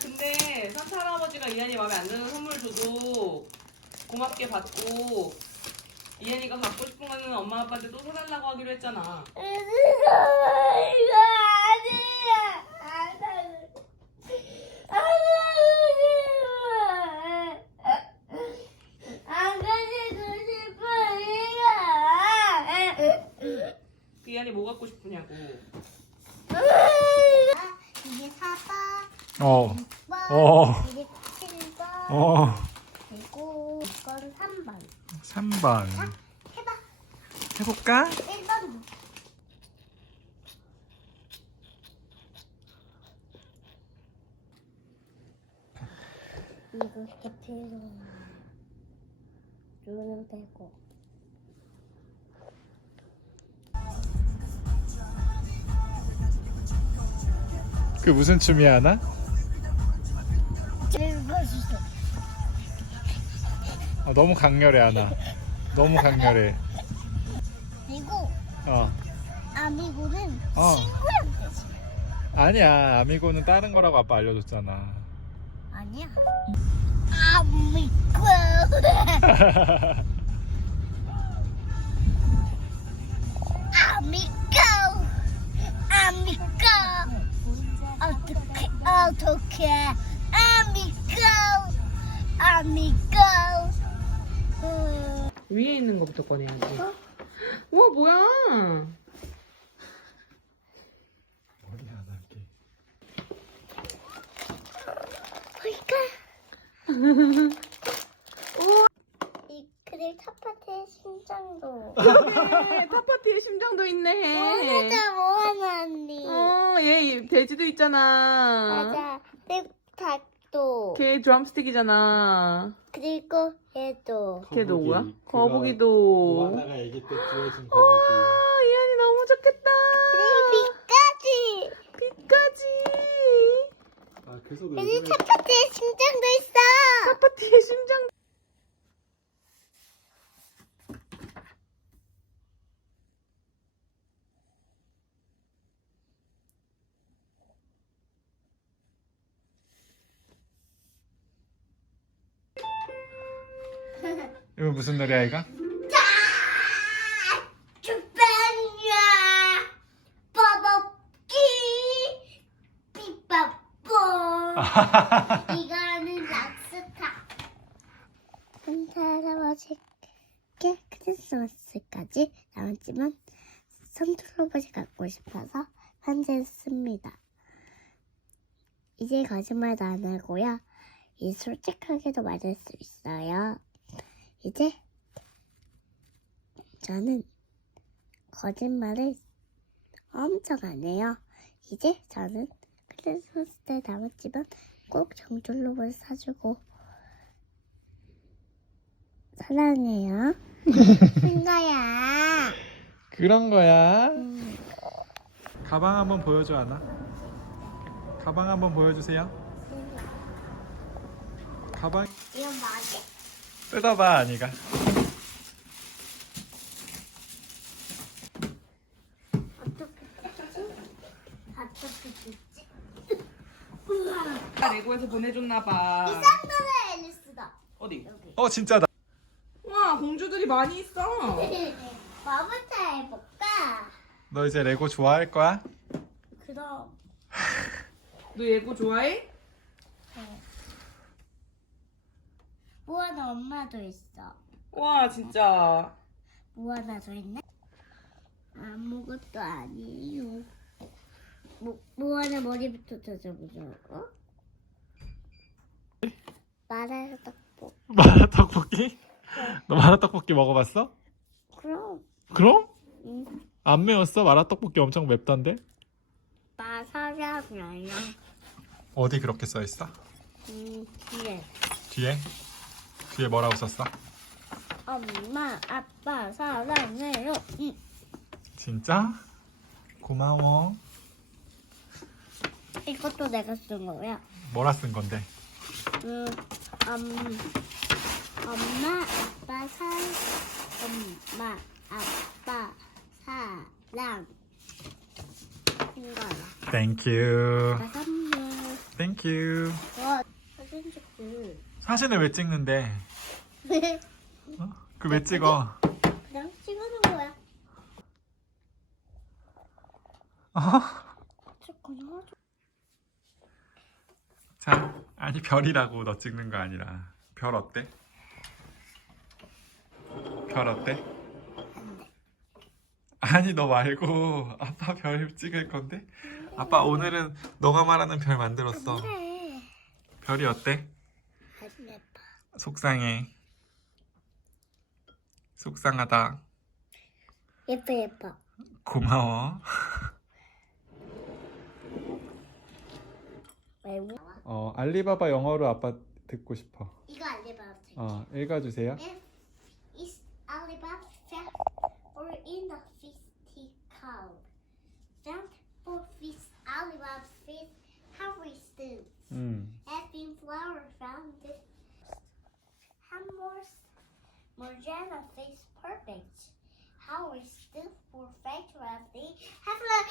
근데 산타 할아버지가 이한이 마음에 안 드는 선물 줘도 고맙게 받고 이한이가 갖고 싶은 거는 엄마 아빠한테 또 사달라고 하기로 했잖아. 싶어. 이한이 뭐 갖고 싶으냐고. 이게 사과, 어. 뭐, 어. 이게 실버, 어. 그리고 이건 3번. 3번. 해봐. 해볼까? 1번. 이거 이렇게 필요해. 눈은 빼고. 그 무슨 춤이야, 하나? 어, 너무 강렬해, 하나. 너무 강렬해. 그리고 어. 아미고는 어. 줘. 아니야. 아미고는 다른 거라고 아빠 알려줬잖아. 아니야. 아미고. 아미고. 아미고. 어떻게 어떻게 아미고. 음. 위에 있는 거부터 꺼내야지. 어? 와 뭐야? 머리 하나 이렇게. 볼까? 이 그릴 탑파트의 심장도. 네, 타파티에 심장도 있네. 오늘도 모아나 언니. 어, 얘 돼지도 있잖아. 맞아. 그리고 닭 도. 걔 드럼스틱이잖아. 그리고 얘도. 걔 누구야? 거북이. 거북이도. 하나가 아기 때 구해준 와, 이한이 너무 좋겠다. 그리고 비까지. 빛까지. 아, 계속 그리고 탑파트의 심장도 있어. 타파티에 심장. 이거 무슨 노래야, 이거? 이거는 락스타. 산타 할아버지 께 크리스마스까지 남았지만 선트로봇이 갖고 싶어서 편지했습니다. 이제 거짓말도 안 하고요. 이 솔직하게도 말할 수 있어요. 이제 저는 거짓말을 엄청 안 해요. 이제 저는 크리스마스 때 남았지만 꼭 정줄로봇 사주고 사랑해요. 한 거야. 그런 거야. 음, 가방 한번 보여줘, 하나. 가방 한번 보여주세요. 가방 이건 뭐지? 뜯어봐, 아니가. 어떻게 됐지? 레고에서 보내줬나봐. 산타의 앨리스다. 어디? 여기. 어, 진짜다. 와, 공주들이 많이 있어. 뭐부터 해볼까? 너 이제 레고 좋아할 거야? 그럼 너 레고 좋아해? 무하나 엄마도 있어. 와, 진짜. 무하나도 있네? 아무것도 아니에요. 뭐, 무하나 머리부터 찾아보자. 어? 마라의 떡볶이. 마라 떡볶이? 너 마라 떡볶이 먹어봤어? 그럼 그럼? 음, 안 매웠어? 마라 떡볶이 엄청 맵던데? 마사랑이야. 어디 그렇게 써 있어? 음, 뒤에 뒤에? 뒤에 뭐라고 썼어? 엄마, 아빠 사랑해요. 음. 진짜? 고마워. 이것도 내가 쓴 거야. 뭐라 쓴 건데? 음, 음, 엄마 아빠 사 엄마 아빠 사랑 이거야. 나 선물. 땡큐. 와 사진을 왜 찍는데? 그냥 그왜 찍어? 찍어놓은 거야. 어? 그냥 자, 아니 별이라고 너 찍는 거 아니라 별 어때? 별 어때? 아니 너 말고 아빠 별 찍을 건데? 아빠 오늘은 너가 말하는 별 만들었어. 그래. 별이 어때? 아주 예뻐. 속상해. 속상하다. 예뻐 예뻐. 고마워. 왜 우? 어 알리바바 영어로 아빠 듣고 싶어. 이거 알리바바. 어 읽어주세요. If is Alibaba found or in the fisty cow? Found or fish Alibaba fish harvested. 음. Having flower found this. Hammers Morgana fish perfect. How is still for factory? Have a